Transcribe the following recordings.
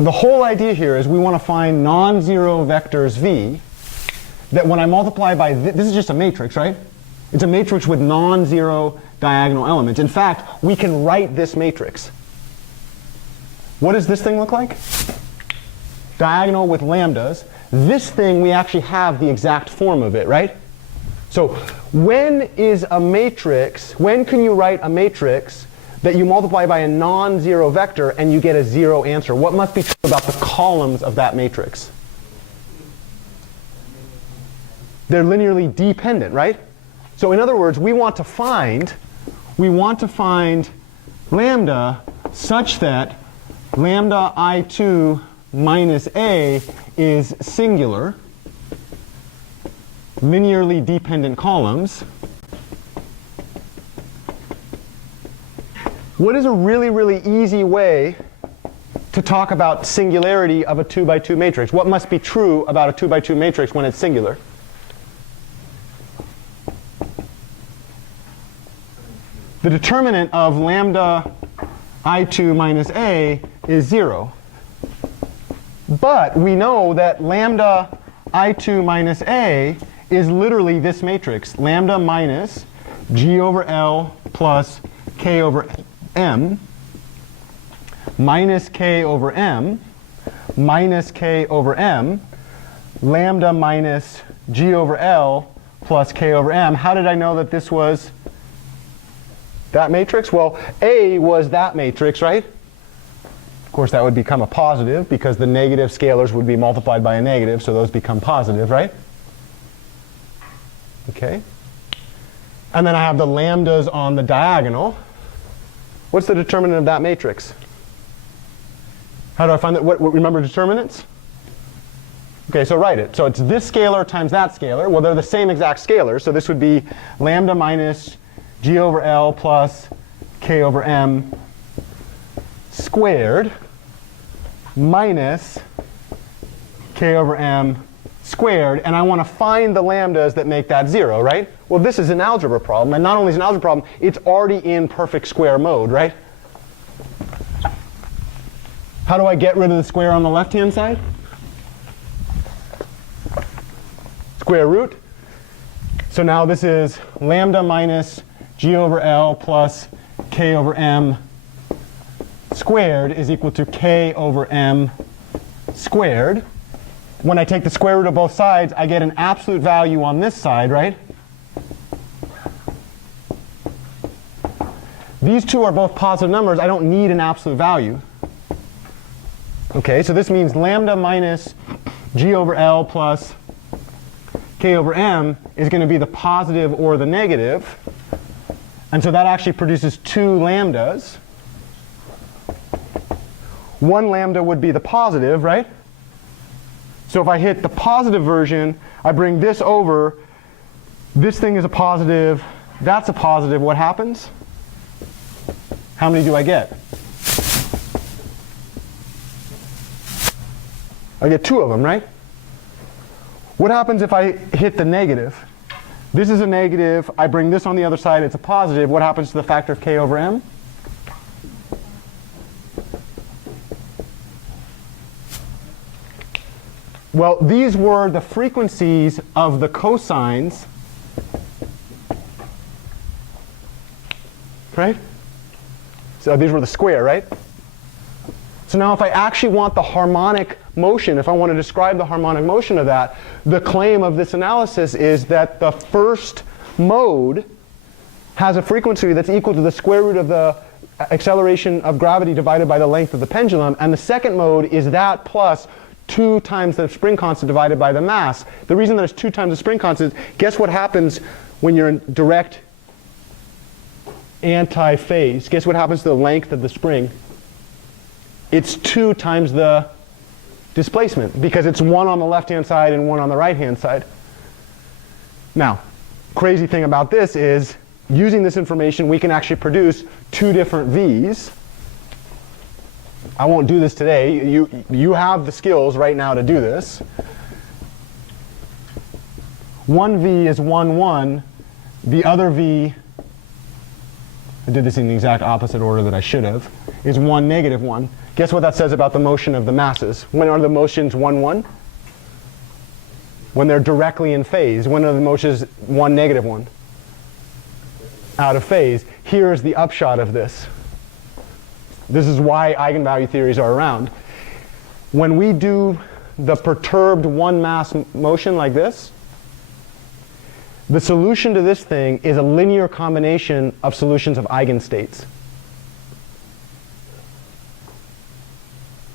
the whole idea here is we want to find non-zero vectors v that when I multiply by this is just a matrix, right? It's a matrix with non-zero diagonal elements. In fact, we can write this matrix. What does this thing look like? Diagonal with lambdas. This thing, we actually have the exact form of it, right? So when is a matrix, when can you write a matrix that you multiply by a non-zero vector and you get a zero answer? What must be true about the columns of that matrix? They're linearly dependent, right? So in other words, we want to find lambda such that lambda I2 minus A is singular, linearly dependent columns. What is a really, really easy way to talk about singularity of a 2 by 2 matrix? What must be true about a 2 by 2 matrix when it's singular? The determinant of lambda I2 minus A is 0. But we know that lambda I2 minus A is literally this matrix, lambda minus G over L plus K over M minus K over M minus K over M, lambda minus G over L plus K over M. How did I know that this was that matrix? Well, A was that matrix, right? Of course, that would become a positive because the negative scalars would be multiplied by a negative, so those become positive, right? Okay. And then I have the lambdas on the diagonal. What's the determinant of that matrix? How do I find that? What remember determinants? Okay, so write it. So it's this scalar times that scalar. Well, they're the same exact scalars, so this would be lambda minus G over L plus K over M squared minus K over M squared, and I want to find the lambdas that make that 0, right? Well, this is an algebra problem, and not only is it an algebra problem, it's already in perfect square mode, right? How do I get rid of the square on the left-hand side? Square root. So now this is lambda minus G over L plus K over M squared is equal to K over M squared. When I take the square root of both sides, I get an absolute value on this side, right? These two are both positive numbers. I don't need an absolute value. Okay, so this means lambda minus G over L plus K over M is going to be the positive or the negative. And so that actually produces two lambdas. One lambda would be the positive, right? So if I hit the positive version, I bring this over. This thing is a positive. That's a positive. What happens? How many do I get? I get two of them, right? What happens if I hit the negative? This is a negative. I bring this on the other side. It's a positive. What happens to the factor of K over M? Well, these were the frequencies of the cosines, right? So these were the square, right? So now if I actually want the harmonic motion, if I want to describe the harmonic motion of that, the claim of this analysis is that the first mode has a frequency that's equal to the square root of the acceleration of gravity divided by the length of the pendulum, and the second mode is that plus 2 times the spring constant divided by the mass. The reason that it's 2 times the spring constant, guess what happens when you're in direct anti-phase? Guess what happens to the length of the spring? It's 2 times the displacement, because it's 1 on the left-hand side and 1 on the right-hand side. Now, crazy thing about this is, using this information, we can actually produce 2 different V's. I won't do this today. You have the skills right now to do this. One V is 1, 1. The other V, I did this in the exact opposite order that I should have, is 1, negative 1. Guess what that says about the motion of the masses? When are the motions 1, 1? When they're directly in phase. When are the motions 1, negative 1? Out of phase. Here's the upshot of this. This is why eigenvalue theories are around. When we do the perturbed one mass motion like this, the solution to this thing is a linear combination of solutions of eigenstates.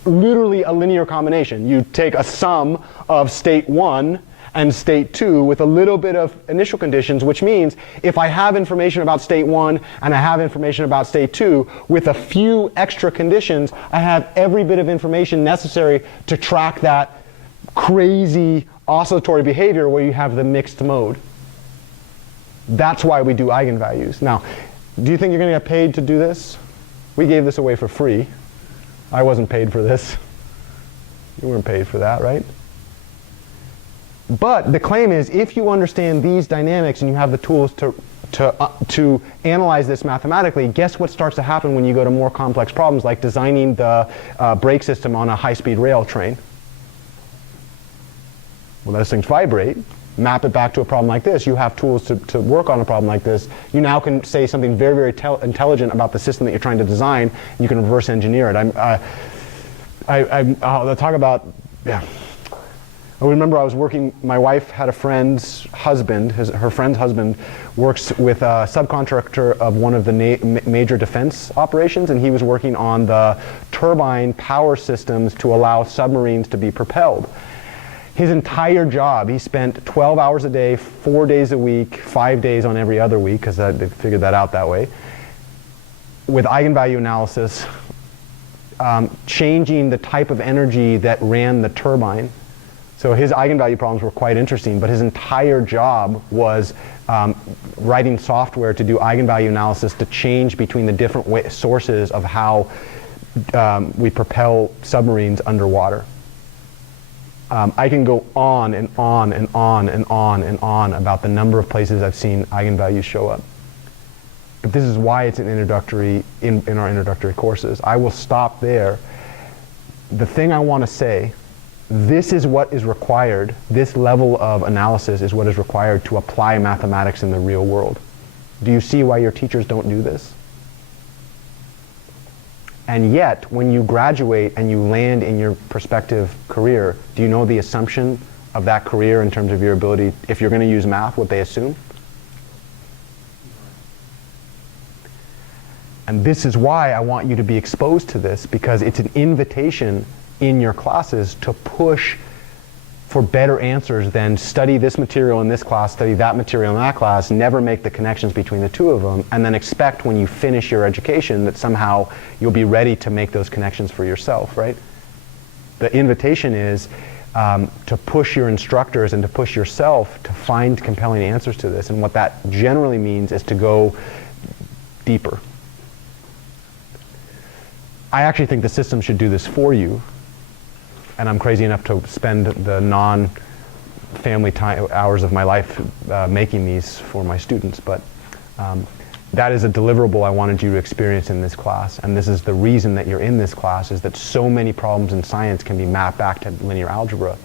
Literally a linear combination. You take a sum of state 1 and state 2 with a little bit of initial conditions, which means if I have information about state 1 and I have information about state 2, with a few extra conditions, I have every bit of information necessary to track that crazy oscillatory behavior where you have the mixed mode. That's why we do eigenvalues. Now, do you think you're going to get paid to do this? We gave this away for free. I wasn't paid for this. You weren't paid for that, right? But the claim is, if you understand these dynamics and you have the tools to analyze this mathematically, guess what starts to happen when you go to more complex problems, like designing the brake system on a high-speed rail train? Well, those things vibrate. Map it back to a problem like this. You have tools to work on a problem like this. You now can say something very, very intelligent about the system that you're trying to design. You can reverse engineer it. I'll talk about, yeah. I remember I was working, my wife had a friend's husband, her friend's husband works with a subcontractor of one of the major defense operations, and he was working on the turbine power systems to allow submarines to be propelled. His entire job, he spent 12 hours a day, 4 days a week, 5 days on every other week, because they figured that out that way, with eigenvalue analysis, changing the type of energy that ran the turbine. So his eigenvalue problems were quite interesting, but his entire job was writing software to do eigenvalue analysis to change between the different sources of how we propel submarines underwater. I can go on and on and on and on and on about the number of places I've seen eigenvalues show up. But this is why it's an introductory in our introductory courses. I will stop there. The thing I want to say, this is what is required, this level of analysis is what is required to apply mathematics in the real world. Do you see why your teachers don't do this? And yet, when you graduate and you land in your prospective career, do you know the assumption of that career in terms of your ability, if you're going to use math, what they assume? And this is why I want you to be exposed to this, because it's an invitation in your classes to push for better answers than study this material in this class, study that material in that class, never make the connections between the two of them, and then expect when you finish your education that somehow you'll be ready to make those connections for yourself, right? The invitation is to push your instructors and to push yourself to find compelling answers to this, and what that generally means is to go deeper. I actually think the system should do this for you. And I'm crazy enough to spend the non-family time hours of my life making these for my students. But that is a deliverable I wanted you to experience in this class. And this is the reason that you're in this class, is that so many problems in science can be mapped back to linear algebra.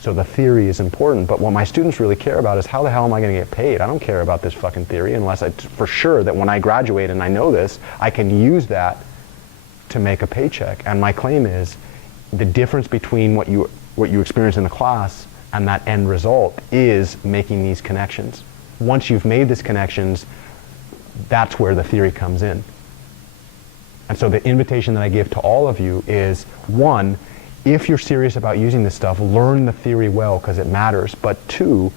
So the theory is important. But what my students really care about is, how the hell am I going to get paid? I don't care about this fucking theory unless for sure that when I graduate and I know this, I can use that to make a paycheck. And my claim is, the difference between what you experience in the class and that end result is making these connections. Once you've made these connections, that's where the theory comes in. And so the invitation that I give to all of you is, one, if you're serious about using this stuff, learn the theory well because it matters. But two,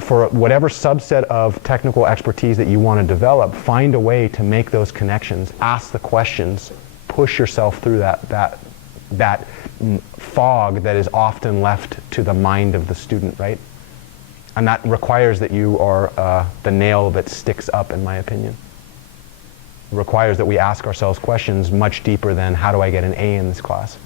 for whatever subset of technical expertise that you want to develop, find a way to make those connections, ask the questions, push yourself through that fog that is often left to the mind of the student, right? And that requires that you are the nail that sticks up, in my opinion. It requires that we ask ourselves questions much deeper than, how do I get an A in this class?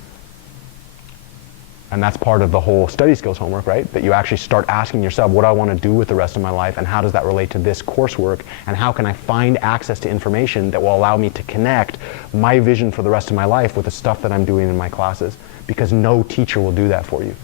And that's part of the whole study skills homework, right? That you actually start asking yourself, what do I want to do with the rest of my life, and how does that relate to this coursework, and how can I find access to information that will allow me to connect my vision for the rest of my life with the stuff that I'm doing in my classes, because no teacher will do that for you.